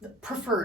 the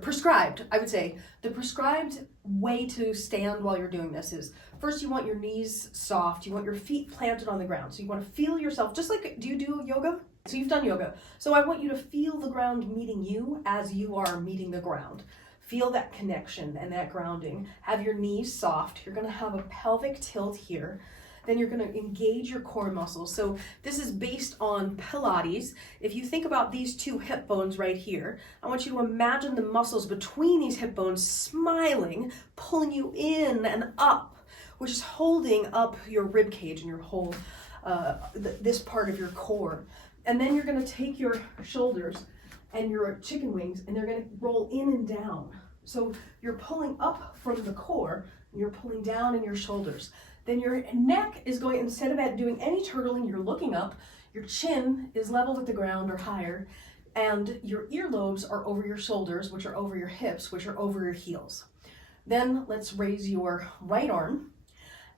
prescribed, I would say, the prescribed way to stand while you're doing this is, first you want your knees soft, you want your feet planted on the ground. So you want to feel yourself, just like, do you do yoga? So you've done yoga. So I want you to feel the ground meeting you as you are meeting the ground. Feel that connection and that grounding. Have your knees soft. You're going to have a pelvic tilt here. Then you're going to engage your core muscles. So this is based on Pilates. If you think about these two hip bones right here, I want you to imagine the muscles between these hip bones smiling, pulling you in and up, which is holding up your rib cage and your whole, this part of your core. And then you're going to take your shoulders and your chicken wings, and they're going to roll in and down. So you're pulling up from the core, and you're pulling down in your shoulders. Then your neck is going, instead of doing any turtling, you're looking up, your chin is level with the ground or higher, and your earlobes are over your shoulders, which are over your hips, which are over your heels. Then let's raise your right arm,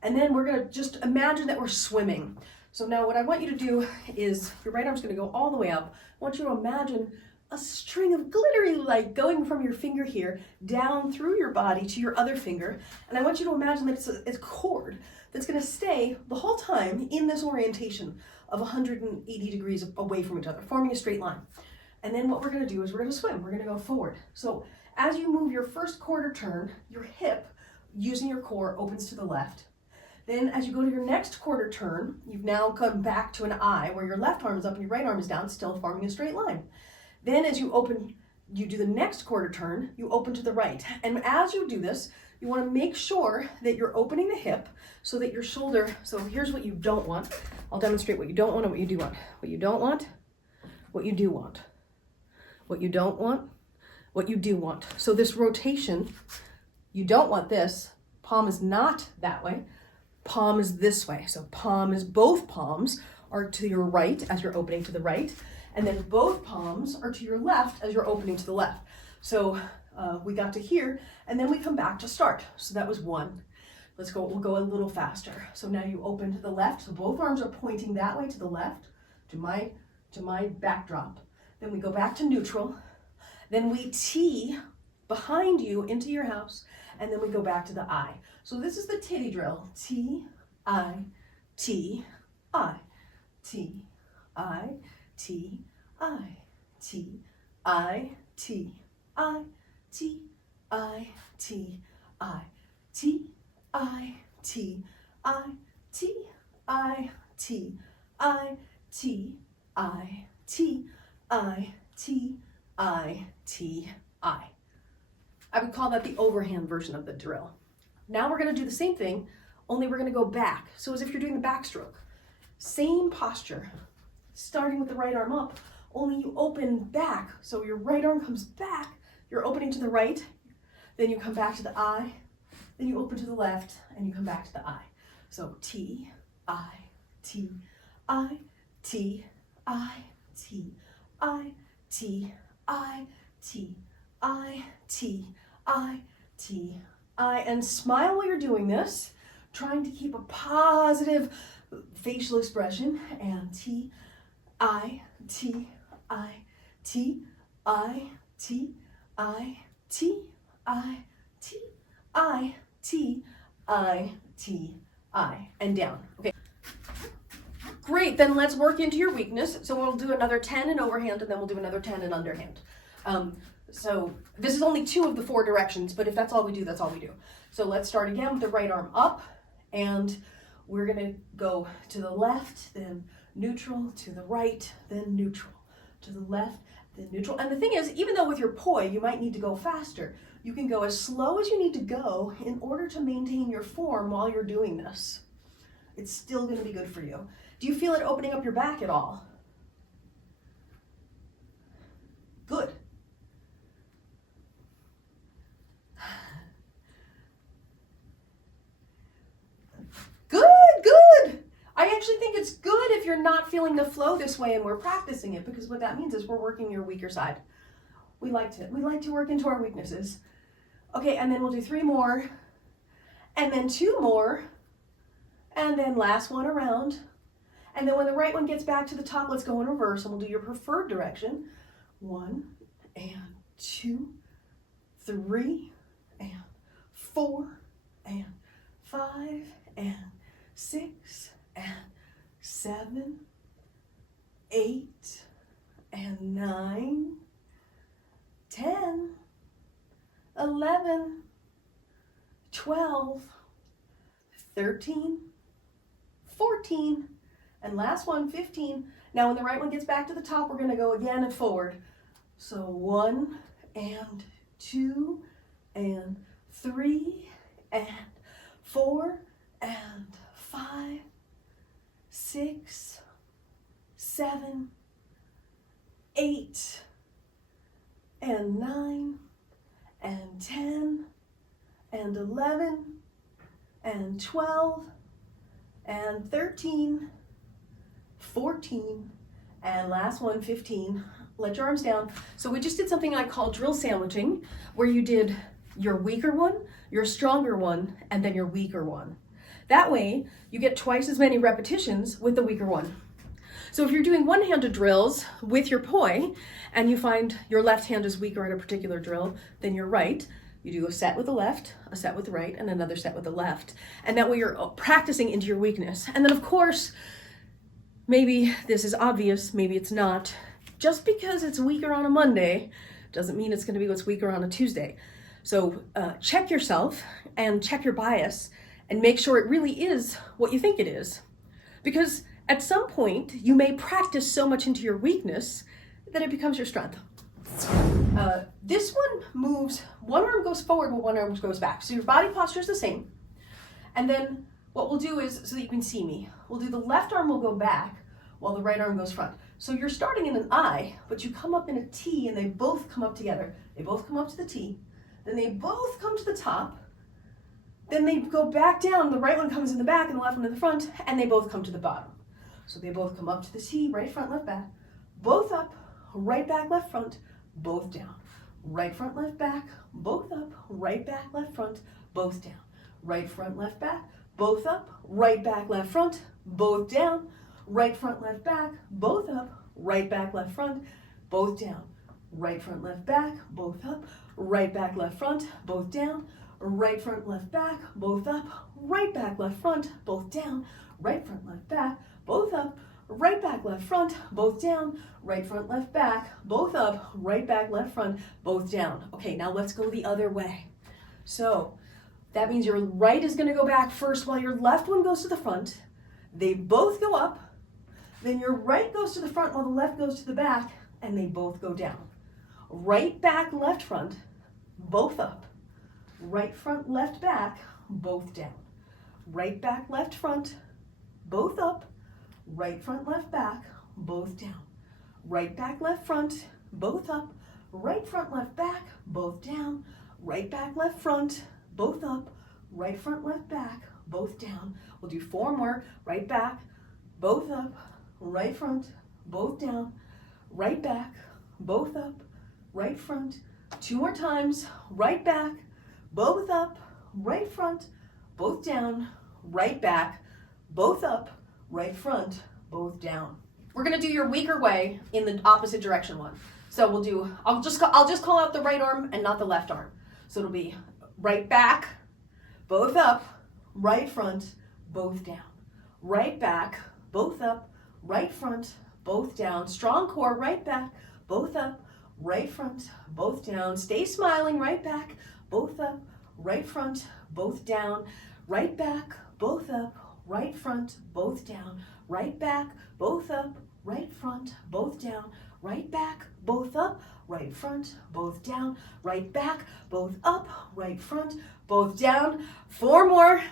and then we're going to just imagine that we're swimming. So now what I want you to do is, your right arm's going to go all the way up. I want you to imagine a string of glittery light going from your finger here down through your body to your other finger. And I want you to imagine that it's a cord that's going to stay the whole time in this orientation of 180 degrees away from each other, forming a straight line. And then what we're going to do is we're going to swim. We're going to go forward. So as you move your first quarter turn, your hip, using your core, opens to the left. Then as you go to your next quarter turn, you've now come back to an I, where your left arm is up and your right arm is down, still forming a straight line. Then as you do the next quarter turn, you open to the right. And as you do this, you want to make sure that you're opening the hip so that your shoulder, so here's what you don't want. I'll demonstrate what you don't want and what you do want. What you don't want, what you do want. What you don't want, what you do want. So this rotation, you don't want this. Palm is not that way. Palm is this way. So both palms are to your right as you're opening to the right. And then both palms are to your left as you're opening to the left. So we got to here, and then we come back to start. So that was one. We'll go a little faster. So now you open to the left. So both arms are pointing that way to the left, to my backdrop. Then we go back to neutral. Then we T behind you into your house, and then we go back to the I. So this is the titty drill. T, I, T, I, T, I, T, I, T, I, T, I, T, I, T, I, T, I, T, I, T, I, T, I, T, I, T, I, T, I, T, I. I would call that the overhand version of the drill. Now we're going to do the same thing, only we're going to go back. So as if you're doing the backstroke. Same posture, starting with the right arm up, only you open back. So your right arm comes back, you're opening to the right, then you come back to the I, then you open to the left, and you come back to the I. So T, I, T, I, T, I, T, I, T, I, T, I, T, I, T, I, and smile while you're doing this, trying to keep a positive facial expression, and T, I, T, I, T, I, T, I, T, I, T, I, T, I, T, I, and down. Okay. Great, then let's work into your weakness. So we'll do another 10 in overhand, and then we'll do another 10 in underhand. So this is only 2 of the 4 directions, but if that's all we do, that's all we do. So let's start again with the right arm up, and we're gonna go to the left, then neutral, to the right, then neutral, to the left, then neutral. And the thing is, even though with your poi, you might need to go faster, you can go as slow as you need to go in order to maintain your form while you're doing this. It's still gonna be good for you. Do you feel it opening up your back at all? Good. Good. I actually think it's good if you're not feeling the flow this way and we're practicing it, because what that means is we're working your weaker side. We like to work into our weaknesses. Okay, and then we'll do 3 more, and then 2 more, and then last one around, And then when the right one gets back to the top, let's go in reverse and we'll do your preferred direction. 1 and 2, 3 and 4 and 5 and 6 and 7, 8 and 9, 10, 11, 12, 13, 14, and last one, 15. Now when the right one gets back to the top, we're gonna go again and forward. So 1 and 2 and 3 and 4 and 5, 6, 7, 8 and 9 and 10 and 11 and 12 and 13, 14, and last one, 15. Let your arms down. So we just did something I call drill sandwiching, where you did your weaker one, your stronger one, and then your weaker one. That way, you get twice as many repetitions with the weaker one. So if you're doing one-handed drills with your poi, and you find your left hand is weaker at a particular drill than your right, you do a set with the left, a set with the right, and another set with the left. And that way you're practicing into your weakness. And then of course, maybe this is obvious, maybe it's not. Just because it's weaker on a Monday doesn't mean it's going to be what's weaker on a Tuesday. So check yourself and check your bias and make sure it really is what you think it is. Because at some point, you may practice so much into your weakness that it becomes your strength. This one moves, one arm goes forward while one arm goes back. So your body posture is the same. And then what we'll do is, so that you can see me, we'll do the left arm will go back while the right arm goes front. So you're starting in an I, but you come up in a T and they both come up together. They both come up to the T, then they both come to the top, then they go back down, the right one comes in the back and the left one in the front, and they both come to the bottom. So they both come up to the T, right front, left back, both up, right back, left front, both down. Right front, left back, both up, right back, left front, both down. Right front, left back, both up, right back, left front, both down. Right front, left back, both up, right back, left front, both down. Right front, left back, both up, right back, left front, both down. Right front, left back, both up, right back, left front, both down. Right front, left back, both up, right back, left front, both down. Right front, left back, both up, right back, left front, both down. Okay, now let's go the other way. So that means your right is going to go back first while your left one goes to the front. They both go up. Then your right goes to the front while the left goes to the back, and they both go down. Right back, left front, both up. Right front, left back, both down. Right back, left front, both up. Right front, left back, both down. Right back, left front, both up. Right front, left back, both down. Right back, left front, both up. Right front, left back, both down. We'll do 4 more. Right back, both up. Right front, both down. Right back, both up. Right front. 2 more times. Right back, both up. Right front, both down. Right back, both up. Right front, both down. We're gonna do your weaker way in the opposite direction one. So we'll do, I'll just call out the right arm and not the left arm. So it'll be right back, both up, right front, both down. Right back, both up, right front, both down. Strong core, right back, both up, right front, both down. Stay smiling, right back, both up, right front, both down. Right back, both up, right front, both down. Right back, both up, right front, both down. Right back, both up, right front, both down. Right back, both up, right front, both down. 4 more.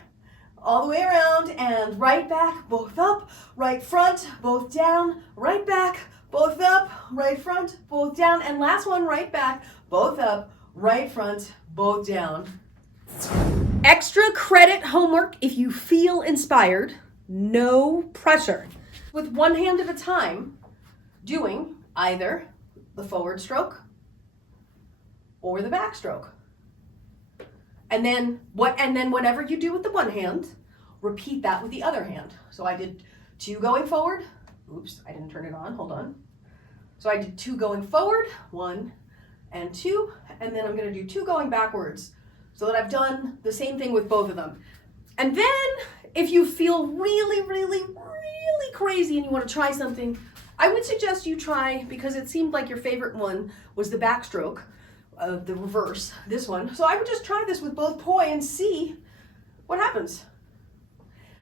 All the way around, and right back, both up, right front, both down. Right back, both up, right front, both down. And last one, right back, both up, right front, both down. Extra credit homework if you feel inspired, no pressure. With one hand at a time, doing either the forward stroke or the back stroke. And then whatever you do with the one hand, repeat that with the other hand. So I did 2 going forward. Oops, I didn't turn it on, hold on. So I did 2 going forward, 1 and 2, and then I'm gonna do 2 going backwards so that I've done the same thing with both of them. And then if you feel really, really, really crazy and you wanna try something, I would suggest you try, because it seemed like your favorite one was the backstroke, the reverse, this one. So I would just try this with both poi and see what happens.